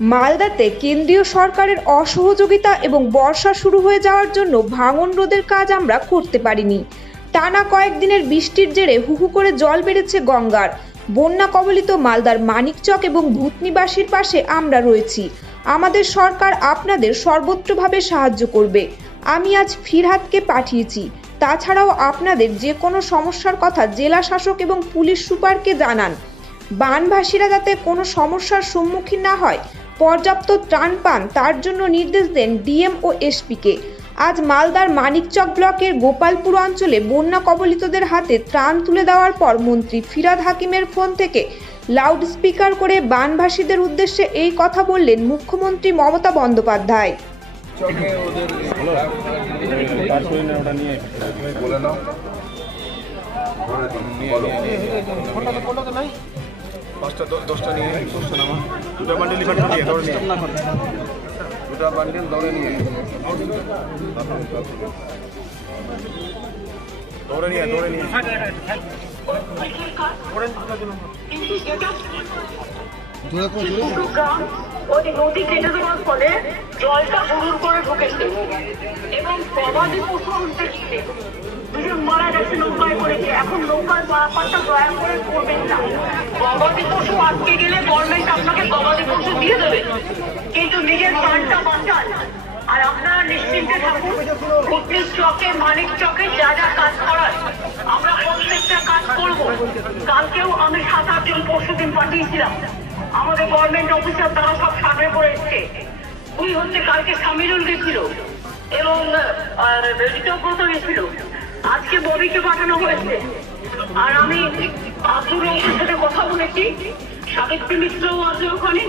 মালদাতে কেন্দ্রীয় সরকারের অসহযোগিতা এবং বর্ষা শুরু হয়ে যাওয়ার জন্য ভাঙন রোধের কাজ আমরা করতে পারিনি। টানা কয়েকদিনের বৃষ্টির জেরে হুহু করে জল বেড়েছে গঙ্গার। বন্যা কবলিত মালদার মানিকচক এবং ভূতনিবাসীর পাশে আমরা রয়েছি। আমাদের সরকার আপনাদের সর্বত্রভাবে সাহায্য করবে। আমি আজ ফিরহাদকে পাঠিয়েছি। তাছাড়াও আপনাদের যে কোনো সমস্যার কথা জেলা শাসক এবং পুলিশ সুপারকে জানান। বানভাসীরা যাতে কোনো সমস্যার সম্মুখীন না হয়, পর্যাপ্ত ত্রাণ পান তার জন্য নির্দেশ দেন ডিএম ও এসপিকে। আজ মালদার মানিকচক ব্লকের গোপালপুর অঞ্চলে বন্যা কবলিতদের হাতে ত্রাণ তুলে দেওয়ার পর মন্ত্রী ফিরহাদ হাকিমের ফোন থেকে লাউড স্পিকার করে বানভাসীদের উদ্দেশ্যে এই কথা বললেন মুখ্যমন্ত্রী মমতা বন্দ্যোপাধ্যায়। পাঁচটা 10টা নিয়ে 10টা নামা দুটো বান্ডেল দৌড়ে নিয়ে নদী কেটে দেওয়ার ফলে জলটা হুড়ুর করে ঢুকেছে এবং গবাদি পশু উঠতে গিয়ে দুজন মারা গেছে নৌকায় করেছে। এখন নৌকার পারাপারটা দয়া করে করবেন না। গবাদি পশু আটকে গেলে গভর্নমেন্ট আপনাকে গবাদি পশু দিয়ে দেবে, কিন্তু নিজের প্রাণটা বাঁচান। আর আপনারা নিশ্চিন্তে থাকুন, ভূতনির চকে মানিক চকে যা যা কাজ করার আমরা প্রত্যেকটা কাজ করবো। কালকেও আমি 7-8 জন পরশুদিন পাঠিয়েছিলাম। আমাদের গভর্নমেন্ট অফিসার তারা সব সামনে পড়ে এসছে। উনি হচ্ছে কালকে সামিরুল গেছিল এবং ঋতব্রত গেছিল। আজকে ববিকে পাঠানো হয়েছে। আর আমি আব্দুর রহমানের সাথে কথা বলেছি, সাবিত্রী মিত্রও আছে ওখানে।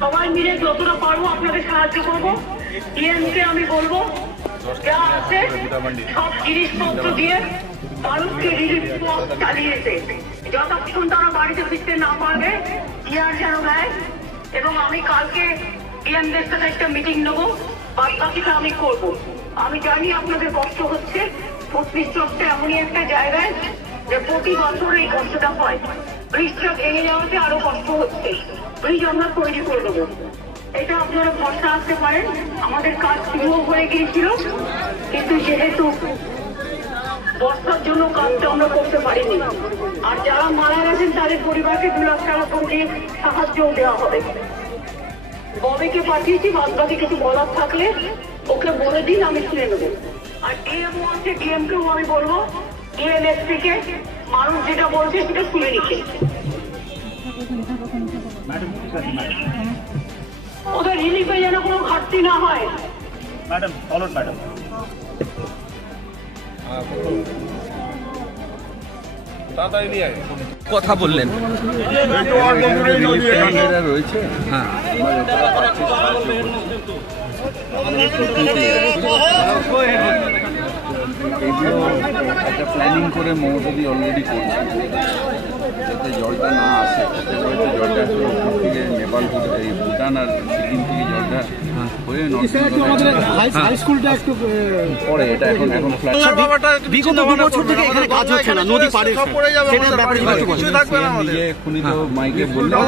সবাই মিলে যতটা পারবো আপনাদের সাহায্য করবো। ডিএমকে আমি বলবো যা আছে সব জিনিসপত্র দিয়ে মানুষকে রিলিফ চালিয়ে যেতে, যতক্ষণ তারা বাড়িতে ফিরতে না পারবে ইয়ার যেন দেয়। এবং আমি কালকে ডিএমদের সাথে একটা মিটিং নেবো, বাদ বাকিটা আমি করবো। আমি জানি আপনাদের কষ্ট হচ্ছে। ভূতনির চকটা এমনই একটা জায়গায় যে প্রতি বছর এই কষ্টটা হয়। ব্রিজটা ভেঙে যাওয়াতে আরো কষ্ট হচ্ছে। ব্রিজ আমরা তৈরি করে দেবো, এটা আপনারা ভরসা আসতে পারেন। আমাদের কাজ শুরু হয়ে গিয়েছিল, কিন্তু যেহেতু বর্ষার জন্য কাজটা আমরা করতে পারিনি। আর যারা মারা গেছেন তাদের পরিবারকে 2 লাখ টাকা করে সাহায্যও দেওয়া হবে। ববিকে পাঠিয়েছি, বাদ বাকি কিছু বলার থাকলে ওকে বলে দিন, আমি শুনে নেবো। আর ডিএমও আছে, ডিএমকেও আমি বলবো ডিএনএসপিকে মানুষ যেটা বলছে সেটা শুনে নিচ্ছে। ওদের রিলিফে যেন কোনো ঘাটতি না হয়। কথা বললেন রয়েছে। হ্যাঁ, এগুলো একটা প্ল্যানিং করে মমতাদি অলরেডি করছে, যাতে জলটা না আসে। জলটা আসলে ওপর থেকে নেপাল থেকে ভুটান আর সিকিম থেকে জলটা হয়ে হাই স্কুলটা একটু পরে। এটা এখন বিগত 2 বছর থেকে এখানে কাজ হচ্ছে না, নদী পাড়ে নিজে এক্ষুনি তো মাইকে বললেন।